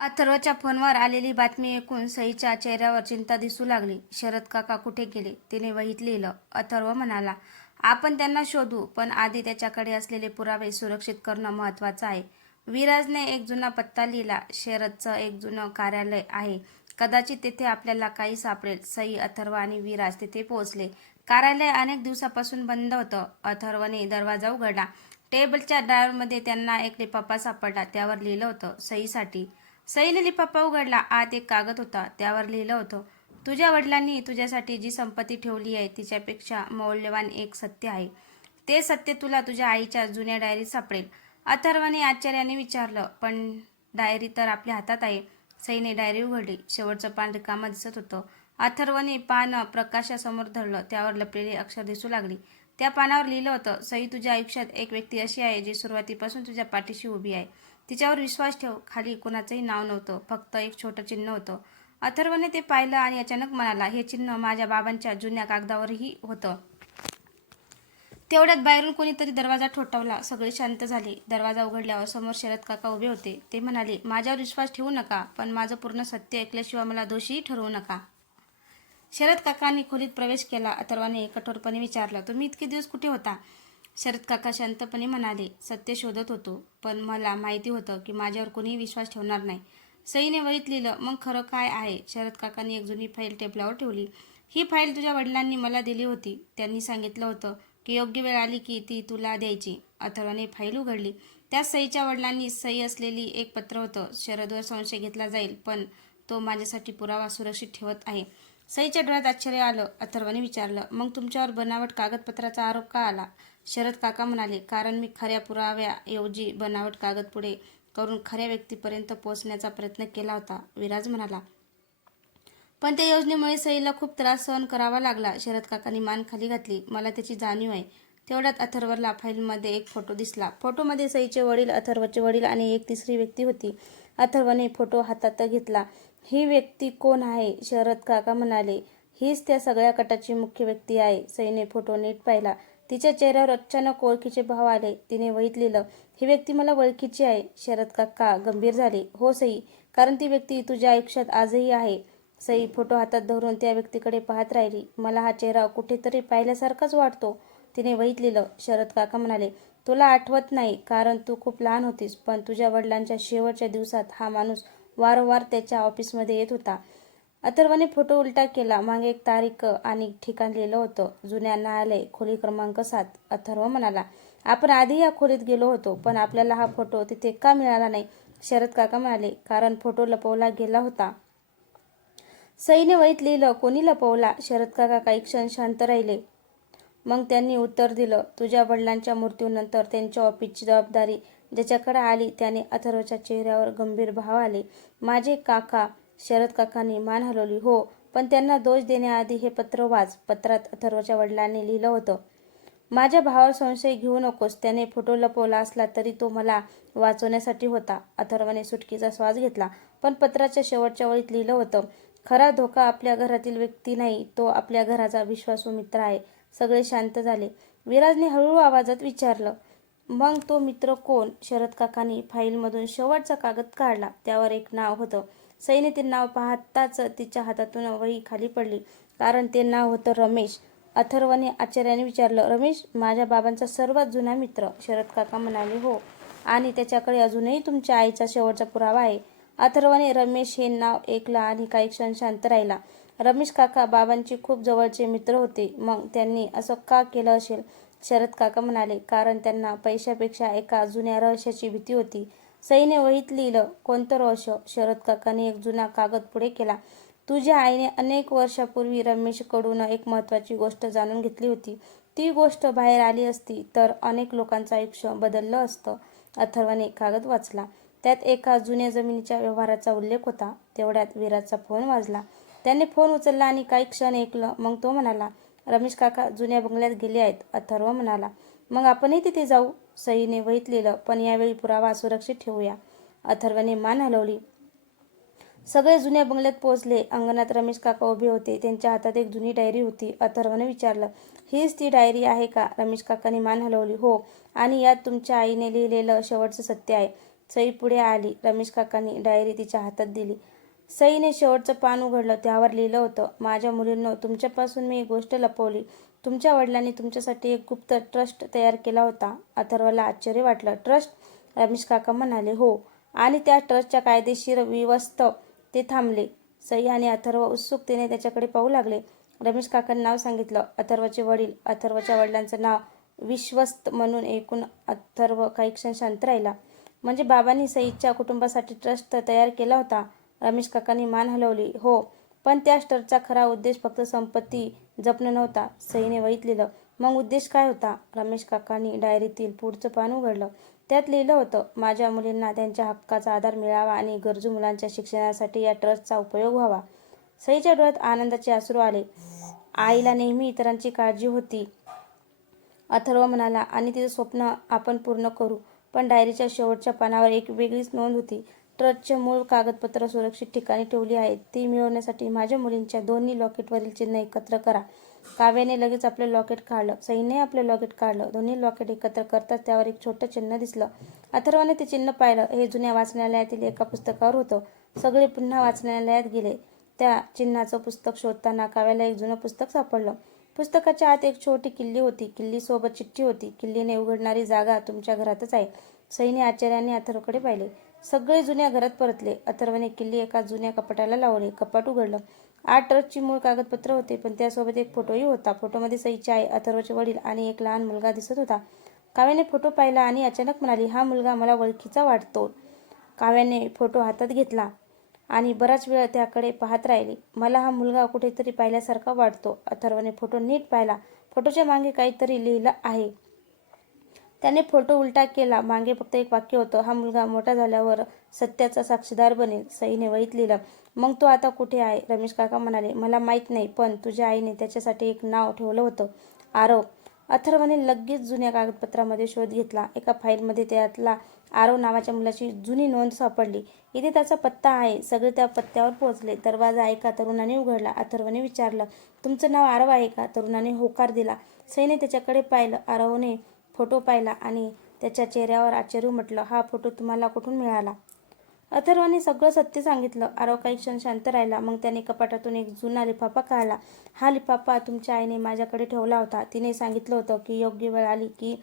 अथर्वच्या फोनवर आलेली बातमी ऐकून सईच्या चेहऱ्यावर चिंता दिसू लागली. शरद काका कुठे गेले? तिने वहीत लिहिलं. अथर्व म्हणाला, आपण त्यांना शोधू, पण आधी त्याच्याकडे असलेले पुरावे सुरक्षित करणं महत्त्वाचं आहे. विराजने एक जुना पत्ता लिहिला. शरदचं एक जुनं कार्यालय आहे. कदाचित तिथे आपल्याला काही सापडेल. सई, अथर्व आणि विराज तिथे पोहोचले. कार्यालय अनेक दिवसापासून बंद होतं. अथर्वने दरवाजा उघडला. टेबलच्या ड्रॉवरमध्ये त्यांना एक लिफाफा सापडला. त्यावर लिहिलं होतं, सईसाठी. सईने लिफाफा उघडला. आत एक कागद होता. त्यावर लिहिलं होतं, तुझ्या वडिलांनी तुझ्यासाठी जी संपत्ती ठेवली आहे तिच्यापेक्षा मौल्यवान एक सत्य आहे. ते सत्य तुला तुझ्या आईच्या जुन्या डायरीत सापडेल. अथर्वने आश्चर्याने विचारलं, पण डायरी तर आपल्या हातात आहे. सईने डायरी उघडली. शेवटचं पान रिकामं दिसत होतं. अथर्वने पान प्रकाशासमोर धरलं. त्यावर लपलेली अक्षर दिसू लागली. त्या पानावर लिहिलं होतं, सई, तुझ्या आयुष्यात एक व्यक्ती अशी आहे जी सुरुवातीपासून तुझ्या पाठीशी उभी आहे. तिच्यावर विश्वास ठेव. खाली कोणाचंही नाव नव्हतं, फक्त एक छोटं चिन्ह होतं. अथर्वने ते पाहिलं आणि अचानक म्हणाला, हे चिन्ह माझ्या बाबांच्या जुन्या कागदावरही होतं. तेवढ्यात बाहेरून कोणीतरी दरवाजा ठोठावला. सगळे शांत झाले. दरवाजा उघडल्यावर समोर शरद काका उभे होते. ते म्हणाले, माझ्यावर विश्वास ठेवू नका, पण माझं पूर्ण सत्य ऐकल्याशिवाय मला दोषीही ठरवू नका. शरद काकांनी खोलीत प्रवेश केला. अथर्वाने कठोरपणे विचारलं, तुम्ही इतके दिवस कुठे होता? शरद काका शांतपणे म्हणाले, सत्य शोधत होतो, पण मला माहिती होतं की माझ्यावर कोणीही विश्वास ठेवणार नाही. सईने वहीत लिहिलं. मग खरं काय आहे? शरद काकांनी एक जुनी फाईल टेबलावर ठेवली. ही फाईल तुझ्या वडिलांनी मला दिली होती. त्यांनी सांगितलं होतं की योग्य वेळ आली की ती तुला द्यायची. अथर्वने फाईल उघडली. त्यात सईच्या वडिलांनी सई असलेली एक पत्र होतं. शरदवर संशय घेतला जाईल, पण तो माझ्यासाठी पुरावा सुरक्षित ठेवत आहे. सईच्या डोळ्यात आश्चर्य आलं. अथर्वने विचारलं, मग तुमच्यावर बनावट कागदपत्राचा आरोप का आला? शरद काका म्हणाले, कारण मी खऱ्या पुराव्याऐवजी बनावट कागद पुढे करून खऱ्या व्यक्तीपर्यंत पोहोचण्याचा प्रयत्न केला होता. विराज म्हणाला, पण त्या योजनेमुळे सईला खूप त्रास सहन करावा लागला. शरद काकांनी मान खाली घातली. मला त्याची जाणीव आहे. तेवढ्यात अथर्वला फाईलमध्ये एक फोटो दिसला. फोटोमध्ये सईचे वडील, अथर्वचे वडील आणि एक तिसरी व्यक्ती होती. अथर्वने फोटो हातात घेतला. ही व्यक्ती कोण आहे? शरद काका म्हणाले, हीच त्या सगळ्या कटाची मुख्य व्यक्ती आहे. सईने फोटो नीट पाहिला. तिच्या चेहऱ्यावर अचानक ओळखीचे भाव आले. तिने वहीत लिहिलं, ही व्यक्ती मला ओळखीची आहे. शरद काका गंभीर झाले. हो सई, कारण ती व्यक्ती तुझ्या आयुष्यात आजही आहे. सई फोटो हातात धरून त्या व्यक्तीकडे पाहत राहिली. मला हा चेहरा कुठेतरी पाहिल्यासारखाच वाटतो. तिने वहीत लिहिलं. शरद काका म्हणाले, तुला आठवत नाही कारण तू खूप लहान होतीस, पण तुझ्या वडिलांच्या शेवटच्या दिवसात हा माणूस वारंवार त्याच्या ऑफिसमध्ये येत होता. अथर्वने फोटो उलटा केला. मागे एक तारीख आणि ठिकाण लिहिलं होतं, जुन्या न्यायालय, खोली क्रमांक 7. अथर्व म्हणाला, आपण आधी या खोलीत गेलो होतो, पण आपल्याला हा फोटो तिथे का मिळाला नाही? शरद काका म्हणाले, कारण फोटो लपवला गेला होता. सईने वहीत लिहिलं, कोणी लपवला? शरद काका काही क्षण शांत राहिले. मग त्यांनी उत्तर दिलं, तुझ्या वडिलांच्या मृत्यूनंतर त्यांच्या ऑफिसची जबाबदारी ज्याच्याकडे आली त्याने. अथर्वच्या चेहऱ्यावर गंभीर भाव आले. माझे काका? शरद काकांनी मान हलवली. हो, पण त्यांना दोष देण्याआधी हे पत्र वाच. पत्रात अथर्वच्या वडिलांनी लिहिलं होतं, माझ्या भावावर संशय घेऊ नकोस. त्याने फोटो लपवला असला तरी तो मला वाचवण्यासाठी होता. अथर्वने सुटकीचा श्वास घेतला. पण पत्राच्या शेवटच्या वळीत लिहिलं होतं, खरा धोका आपल्या घरातील व्यक्ती नाही, तो आपल्या घराचा विश्वासू मित्र आहे. सगळे शांत झाले. विराजने हळूहळू आवाजात विचारलं, मग तो मित्र कोण? शरद काकांनी फाईलमधून शेवटचा कागद काढला. त्यावर एक नाव होतं. सईने ते नाव पाहताच तिच्या हातातून वही खाली पडली, कारण ते नाव होतं रमेश. अथर्वने आश्चर्याने विचारलं, रमेश, माझ्या बाबांचा सर्वात जुना मित्र? शरद काका म्हणाले, हो, आणि त्याच्याकडे अजूनही तुमच्या आईचा शेवटचा पुरावा आहे. अथर्वने रमेश हे नाव ऐकलं आणि काही क्षण शांत राहिला. रमेश काका बाबांचे खूप जवळचे मित्र होते. मग त्यांनी असं का केलं असेल? शरद काका म्हणाले, कारण त्यांना पैशापेक्षा एका जुन्या रहस्याची भीती होती. सईने वहीत लिहिलं, कोणतं रहस्य? शरद काकांनी एक जुना कागद पुढे केला. तुझ्या आईने अनेक वर्षापूर्वी रमेशकडून एक महत्त्वाची गोष्ट जाणून घेतली होती. ती गोष्ट बाहेर आली असती तर अनेक लोकांचं आयुष्य बदललं असतं. अथर्वने कागद वाचला. त्यात एका जुन्या जमिनीच्या व्यवहाराचा उल्लेख होता. तेवढ्यात विराजचा फोन वाजला. त्याने फोन उचलला आणि काही क्षण ऐकलं. मग तो म्हणाला, रमेश काका जुन्या बंगल्यात गेले आहेत. अथर्व म्हणाला, मग आपणही तिथे जाऊ? सईने वहीत लिहिलं, पण यावेळी पुरावा सुरक्षित ठेवूया. अथर्वने मान हलवली. सगळे जुन्या बंगल्यात पोहोचले. अंगणात रमेश काका उभे होते. त्यांच्या हातात एक जुनी डायरी होती. अथर्वने विचारलं, हीच ती डायरी आहे का? रमेश काकांनी मान हलवली. हो, आणि यात तुमच्या आईने लिहिलेलं शेवटचं सत्य आहे. सई पुढे आली. रमेश काकांनी डायरी तिच्या हातात दिली. सईने शेवटचं पान उघडलं. त्यावर लिहिलं होतं, माझ्या मुलींनो, तुमच्यापासून मी एक गोष्ट लपवली. तुमच्या वडिलांनी तुमच्यासाठी एक गुप्त ट्रस्ट तयार केला होता. अथर्वला आश्चर्य वाटलं. ट्रस्ट? रमेश काका म्हणाले, हो. आणि त्या ट्रस्टच्या कायदेशीर विवस्त ते थांबले. सई आणि अथर्व उत्सुकतेने त्याच्याकडे पाहू लागले. रमेश काकांनी नाव सांगितलं, अथर्वचे वडील. अथर्वच्या वडिलांचं नाव विश्वस्त म्हणून ऐकून अथर्व काही क्षण शांत राहिला. म्हणजे बाबांनी सईच्या कुटुंबासाठी ट्रस्ट तयार केला होता? रमेश काकांनी मान हलवली. हो, पण त्या ट्रस्टचा खरा उद्देश फक्त संपत्ती जपणं नव्हता. सईने वहीत लिहिलं. मग उद्देश काय होता? रमेश काकांनी डायरीतील पुढचं पान उघडलं. त्यात लिहिलं होतं, माझ्या मुलींना त्यांच्या हक्काचा आधार मिळावा आणि गरजू मुलांच्या शिक्षणासाठी या ट्रस्टचा उपयोग व्हावा. सईच्या डोळ्यात आनंदाचे अश्रू आले. आईला नेहमी इतरांची काळजी होती, अथर्व म्हणाला, आणि तिचं स्वप्न आपण पूर्ण करू. पण डायरीच्या शेवटच्या पानावर एक वेगळीच नोंद होती. ट्रस्टचे मूळ कागदपत्र सुरक्षित ठिकाणी ठेवली आहेत. ती मिळवण्यासाठी माझ्या मुलींच्या दोन्ही लॉकेटवरील चिन्ह एकत्र करा. काव्याने लगेच आपलं लॉकेट काढलं. सईने आपलं लॉकेट काढलं. दोन्ही लॉकेट एकत्र करताच त्यावर एक छोटं चिन्ह दिसलं. अथर्वने ते चिन्ह पाहिलं. हे जुन्या वाचनालयातील एका पुस्तकावर होतं. सगळे पुन्हा वाचनालयात गेले. त्या चिन्हाचं पुस्तक शोधताना काव्याला एक जुनं पुस्तक सापडलं. पुस्तकाच्या आत एक छोटी किल्ली होती. किल्लीसोबत चिठ्ठी होती. किल्लीने उघडणारी जागा तुमच्या घरातच आहे. सईने आश्चर्याने अथर्वकडे पाहिले. सगळे जुन्या घरात परतले. अथर्वने किल्ली एका जुन्या कपाटाला लावले. कपाट उघडलं. आठ ट्रस्टची मूळ कागदपत्र होते, पण त्यासोबत एक फोटोही होता. फोटोमध्ये सईची आई, अथर्वचे वडील आणि एक लहान मुलगा दिसत होता. काव्याने फोटो पाहिला आणि अचानक म्हणाली, हा मुलगा मला ओळखीचा वाटतो. काव्याने फोटो हातात घेतला आणि बराच वेळ त्याकडे पाहत राहिली. मला हा मुलगा कुठेतरी पाहिल्यासारखा वाटतो. अथर्वने फोटो नीट पाहिला. फोटोच्या मागे काहीतरी लिहिलं आहे. त्याने फोटो उलटा केला. मागे फक्त एक वाक्य होतं, हा मुलगा मोठा झाल्यावर सत्याचा साक्षीदार बनेल. सईने वहीत लिहिलं. मग तो आता कुठे आहे? रमेश काका म्हणाले, मला माहीत नाही, पण तुझ्या आईने त्याच्यासाठी एक नाव ठेवलं होतं, आरव. अथर्वने लगेच जुन्या कागदपत्रामध्ये शोध घेतला. एका फाईलमध्ये त्यातला आरव नावाच्या मुलाची जुनी नोंद सापडली. इथे त्याचा पत्ता आहे. सगळे त्या पत्त्यावर पोहोचले. दरवाजा एका तरुणाने उघडला. अथर्वने विचारलं, तुमचं नाव आरव आहे का? तरुणाने होकार दिला. सईने त्याच्याकडे पाहिलं. आरवने फोटो पाहिला आणि त्याच्या चेहऱ्यावर आश्चर्य उमटलं. हा फोटो तुम्हाला कुठून मिळाला? अथर्वने सगळं सत्य सांगितलं. आरव काही क्षण शांत राहिला. मग त्याने कपाटातून एक जुना लिफाफा काढला. हा लिफाफा तुमच्या आईने माझ्याकडे ठेवला होता. तिने सांगितलं होतं की योग्य वेळ आली की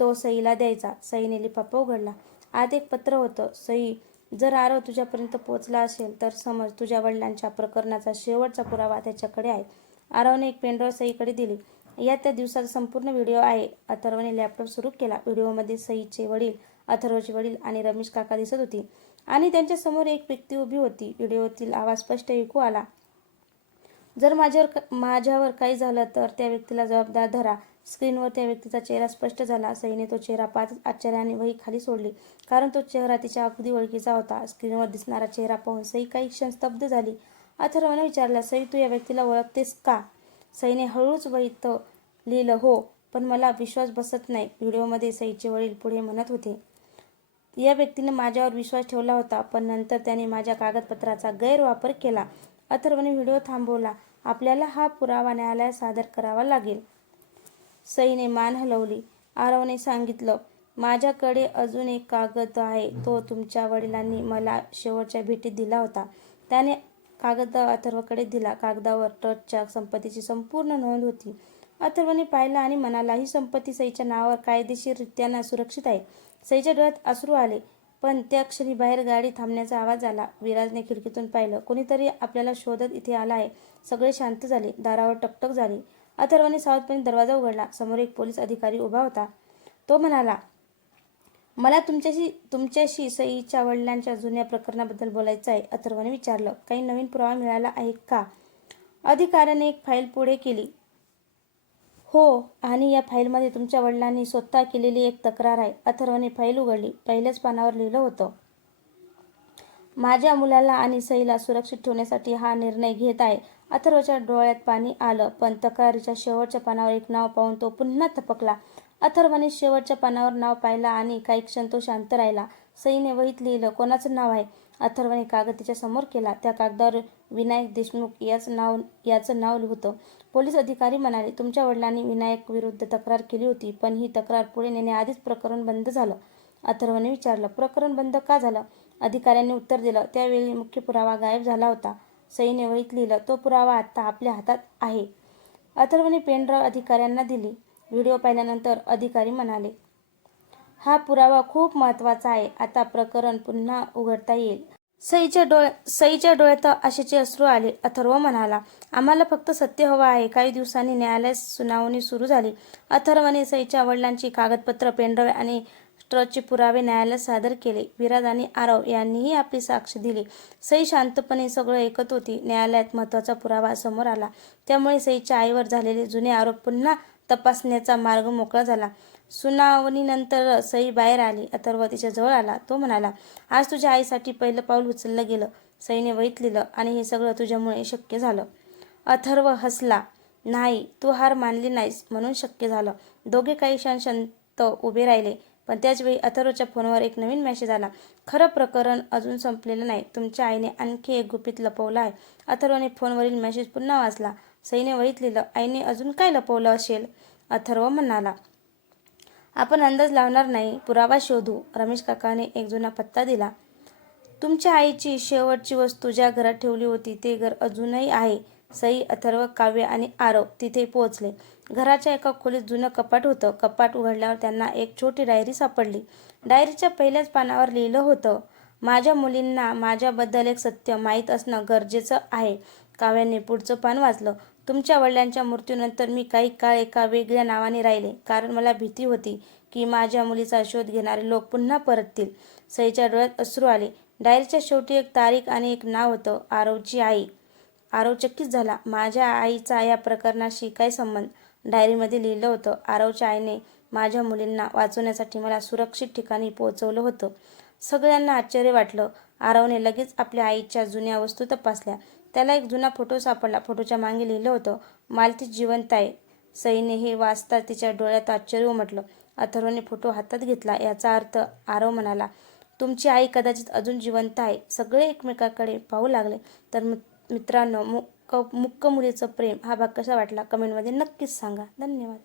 तो सईला द्यायचा. सईने लिफाफा उघडला. आत एक पत्र होतं. सई, जर आरव तुझ्यापर्यंत पोहोचला असेल तर समज तुझ्या वडिलांच्या प्रकरणाचा शेवटचा पुरावा त्याच्याकडे आहे. आरवने एक पेनड्राईव्ह सईकडे दिली. यात त्या दिवसाचा संपूर्ण व्हिडिओ आहे. अथर्वने लॅपटॉप सुरू केला. व्हिडिओमध्ये सईचे वडील, अथर्वचे वडील आणि रमेश काका दिसत होती आणि त्यांच्या समोर एक व्यक्ती उभी होती. व्हिडिओतील आवाज स्पष्ट ऐकू आला. जर माझ्यावर काही झालं तर त्या व्यक्तीला जबाबदार धरा. स्क्रीनवर त्या व्यक्तीचा चेहरा स्पष्ट झाला. सईने तो चेहरा पाहतच आश्चर्याने वही खाली सोडली, कारण तो चेहरा तिच्या अगदी ओळखीचा होता. स्क्रीनवर दिसणारा चेहरा पाहून सई काही क्षण स्तब्ध झाली. अथर्वने विचारलं, सई, तू या व्यक्तीला ओळखतेस का? सईने हळूच वहीत लिहिलं, हो, पण मला विश्वास बसत नाही. व्हिडिओमध्ये सईचे वडील पुढे म्हणत होते, या व्यक्तीने माझ्यावर विश्वास ठेवला होता, पण नंतर त्याने माझ्या कागदपत्राचा गैरवापर केला. अथर्वने व्हिडिओ थांबवला. आपल्याला हा पुरावा न्यायालयात सादर करावा लागेल. सईने मान हलवली. आरवने सांगितलं, माझ्याकडे अजून एक कागद आहे. तो तुमच्या वडिलांनी मला शेवटच्या भेटीत दिला होता. त्याने कागद अथर्वकडे दिला. कागदावर ट्रस्टच्या संपत्तीची संपूर्ण नोंद होती. अथर्वने पाहिला आणि म्हणाला, ही संपत्ती सईच्या नावावर कायदेशीररित्या सुरक्षित आहे. सईच्या डोळ्यात अश्रू आले. पण त्या क्षणी बाहेर गाडी थांबण्याचा आवाज आला. विराजने खिडकीतून पाहिलं. कोणीतरी आपल्याला शोधत इथे आला आहे. सगळे शांत झाले. दारावर टकटक झाली. अथर्वने सावधपणे दरवाजा उघडला. समोर एक पोलीस अधिकारी उभा होता. तो म्हणाला, मला तुमच्याशी सईच्या वडिलांच्या जुन्या प्रकरणाबद्दल बोलायचं आहे. अथर्वने विचारलं, काही नवीन पुरावा मिळाला आहे का? अधिकाऱ्याने एक फाईल पुढे केली. हो, आणि या फाईलमध्ये तुमच्या वडिलांनी स्वतः केलेली एक तक्रार आहे. अथर्वने फाईल उघडली. पहिल्याच पानावर लिहिलं होतं, माझ्या मुलाला आणि सईला सुरक्षित ठेवण्यासाठी हा निर्णय घेत आहे. अथर्वच्या डोळ्यात पाणी आलं, पण तक्रारीच्या शेवटच्या पानावर एक नाव पाहून तो पुन्हा थपकला. अथर्वने शेवटच्या पानावर नाव पाहिलं आणि काही क्षण तो शांत राहिला. सईने वहीत लिहिलं, कोणाचं नाव आहे? अथर्वने कागद तिच्या समोर केला. त्या कागदावर विनायक देशमुख याचं नाव होतं. पोलीस अधिकारी म्हणाले, तुमच्या वडिलांनी विनायक विरुद्ध तक्रार केली होती, पण ही तक्रार पुढे नेण्याआधीच प्रकरण बंद झालं. अथर्वने विचारलं. प्रकरण बंद का झालं? अधिकाऱ्यांनी उत्तर दिलं. त्यावेळी मुख्य पुरावा गायब झाला होता. सईने वहीत लिहिलं. तो पुरावा आत्ता आपल्या हातात आहे. अथर्वने पेनड्राईव्ह अधिकाऱ्यांना दिली. व्हिडिओ पाहिल्यानंतर अधिकारी म्हणाले, हा पुरावा खूप महत्त्वाचा आहे. आता प्रकरण पुन्हा उघडता येईल. सईच्या डोळ्यात आशेचे अश्रू आले. अथर्व म्हणाला, आम्हाला फक्त सत्य हवं आहे. काही दिवसांनी न्यायालयात सुनावणी सुरू झाली. अथर्वने सईच्या वडिलांची कागदपत्र, पेनड्राईव्ह आणि ट्रस्टचे पुरावे न्यायालयात सादर केले. विराज आणि आरव यांनीही आपली साक्ष दिली. सई शांतपणे सगळं ऐकत होती. न्यायालयात महत्त्वाचा पुरावा समोर आला. त्यामुळे सईच्या आईवर झालेले जुने आरोप पुन्हा तपासण्याचा मार्ग मोकळा झाला. सुनावणीनंतर सई बाहेर आली. अथर्व तिच्या जवळ आला. तो म्हणाला, आज तुझ्या आईसाठी पहिलं पाऊल उचललं गेलं. सईने वहीत लिहिलं. आणि हे सगळं तुझ्यामुळे शक्य झालं. अथर्व हसला. नाही, तू हार मानली नाहीस म्हणून शक्य झालं. दोघे काही क्षण शांत उभे राहिले. पण त्याचवेळी अथर्वच्या फोनवर एक नवीन मेसेज आला. खरं प्रकरण अजून संपलेलं नाही. तुमच्या आईने आणखी एक गुपित लपवलं आहे. अथर्वने फोनवरील मेसेज पुन्हा वाचला. सईने वहीत लिहिलं. आईने अजून काय लपवलं असेल? अथर्व म्हणाला, आपण अंदाज लावणार नाही, पुरावा शोधू. रमेश काकाने एक जुना पत्ता दिला. तुमच्या आईची शेवटची वस्तू ज्या घरात ठेवली होती ते घर अजूनही आहे. सई, अथर्व, काव्य आणि आरव तिथे पोहोचले. घराच्या एका खोलीत जुनं कपाट होतं. कपाट उघडल्यावर त्यांना एक छोटी डायरी सापडली. डायरीच्या पहिल्याच पानावर लिहिलं होतं, माझ्या मुलींना माझ्याबद्दल एक सत्य माहीत असणं गरजेचं आहे. काव्याने पुढचं पान वाचलं. तुमच्या वडिलांच्या मृत्यूनंतर मी काही काळ एका वेगळ्या नावाने राहिले, कारण मला भीती होती की माझ्या मुलीचा शोध घेणारे लोक पुन्हा परततील. सईच्या डोळ्यात अश्रू आले. डायरीच्या शेवटी एक तारीख आणि एक नाव होतं, आरवची आई. आरव चकित झाला. माझ्या आईचा या प्रकरणाशी काय संबंध? डायरीमध्ये लिहिलं होतं, आरवच्या आईने माझ्या मुलींना वाचवण्यासाठी मला सुरक्षित ठिकाणी पोहोचवलं होतं. सगळ्यांना आश्चर्य वाटलं. आरवने लगेच आपल्या आईच्या जुन्या वस्तू तपासल्या. त्याला एक जुना फोटो सापडला. फोटोच्या मागे लिहिलं होतं, मालती जिवंत आहे. सईने हे वाचता तिच्या डोळ्यात आश्चर्य उमटलं. अथर्वने फोटो हातात घेतला. याचा अर्थ? आरव म्हणाला, तुमची आई कदाचित अजून जिवंत आहे. सगळे एकमेकाकडे पाहू लागले. तर मित्रांनो, मुक्क मुलीचं प्रेम हा भाग कसा वाटला कमेंटमध्ये नक्कीच सांगा. धन्यवाद.